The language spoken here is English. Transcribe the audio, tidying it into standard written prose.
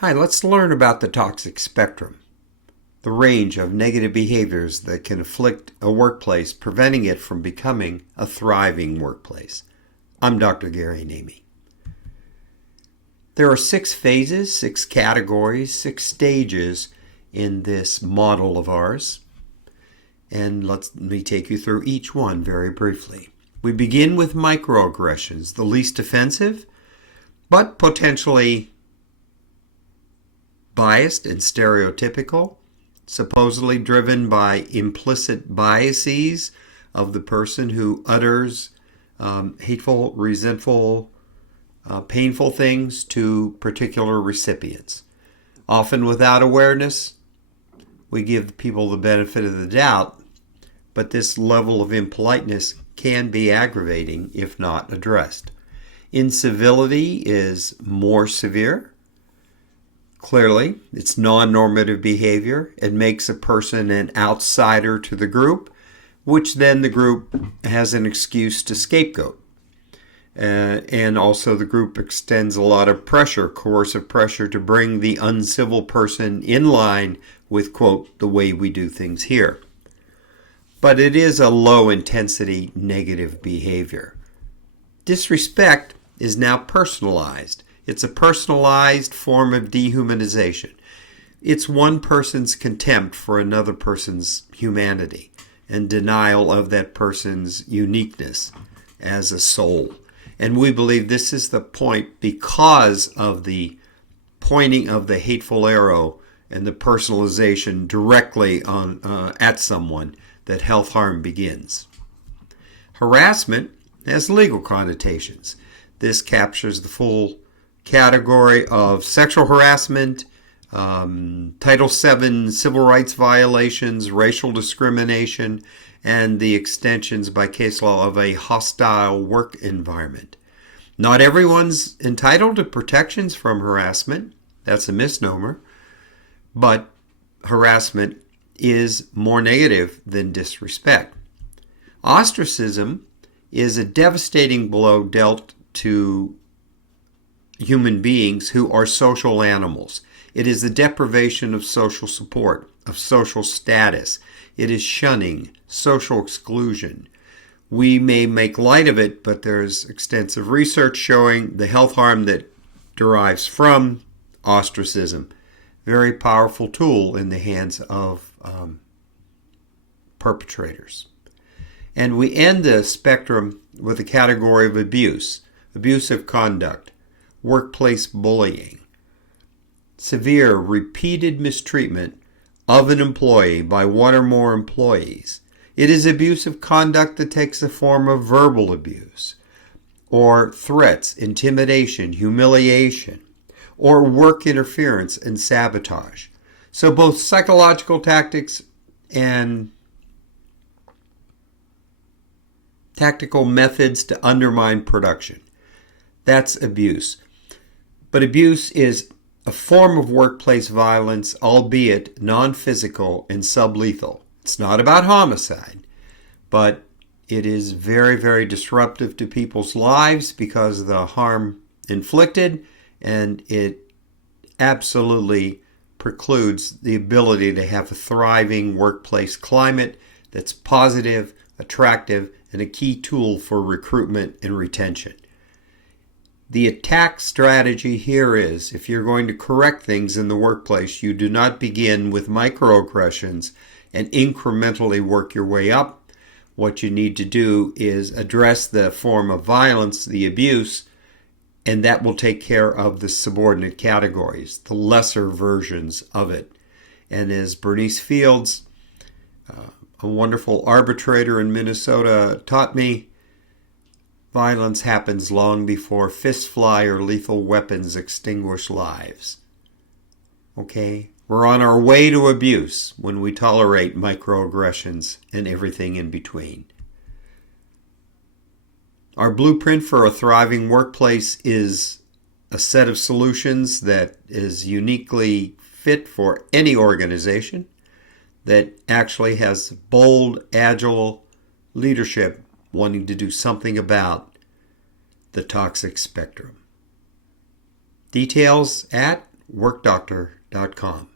Hi, let's learn about the toxic spectrum, the range of negative behaviors that can afflict a workplace, preventing it from becoming a thriving workplace. I'm Dr. Gary Namie. There are 6 phases, 6 categories, 6 stages in this model of ours, and let me take you through each one very briefly. We begin with microaggressions, the least offensive, but potentially biased and stereotypical, supposedly driven by implicit biases of the person who utters hateful, resentful, painful things to particular recipients. Often without awareness, we give people the benefit of the doubt, but this level of impoliteness can be aggravating if not addressed. Incivility is more severe. Clearly, it's non-normative behavior. It makes a person an outsider to the group, which then the group has an excuse to scapegoat. And also the group extends a lot of pressure, coercive pressure, to bring the uncivil person in line with, quote, the way we do things here. But it is a low-intensity negative behavior. Disrespect is now personalized. It's a personalized form of dehumanization. It's one person's contempt for another person's humanity and denial of that person's uniqueness as a soul. And we believe this is the point because of the pointing of the hateful arrow and the personalization directly at someone that health harm begins. Harassment has legal connotations. This captures the full category of sexual harassment, Title VII civil rights violations, racial discrimination, and the extensions by case law of a hostile work environment. Not everyone's entitled to protections from harassment. That's a misnomer. But harassment is more negative than disrespect. Ostracism is a devastating blow dealt to human beings who are social animals. It is the deprivation of social support, of social status. It is shunning, social exclusion. We may make light of it, but there's extensive research showing the health harm that derives from ostracism. Very powerful tool in the hands of perpetrators. And we end the spectrum with the category of abuse, abusive conduct, workplace bullying, severe repeated mistreatment of an employee by one or more employees. It is abusive conduct that takes the form of verbal abuse, or threats, intimidation, humiliation, or work interference and sabotage. So both psychological tactics and tactical methods to undermine production. That's abuse. But abuse is a form of workplace violence, albeit non-physical and sublethal. It's not about homicide, but it is very, very disruptive to people's lives because of the harm inflicted, and it absolutely precludes the ability to have a thriving workplace climate that's positive, attractive, and a key tool for recruitment and retention. The attack strategy here is, if you're going to correct things in the workplace, you do not begin with microaggressions and incrementally work your way up. What you need to do is address the form of violence, the abuse, and that will take care of the subordinate categories, the lesser versions of it. And as Bernice Fields, a wonderful arbitrator in Minnesota, taught me, violence happens long before fist fly or lethal weapons extinguish lives. Okay? We're on our way to abuse when we tolerate microaggressions and everything in between. Our blueprint for a thriving workplace is a set of solutions that is uniquely fit for any organization, that actually has bold, agile leadership wanting to do something about the toxic spectrum. Details at workdoctor.com.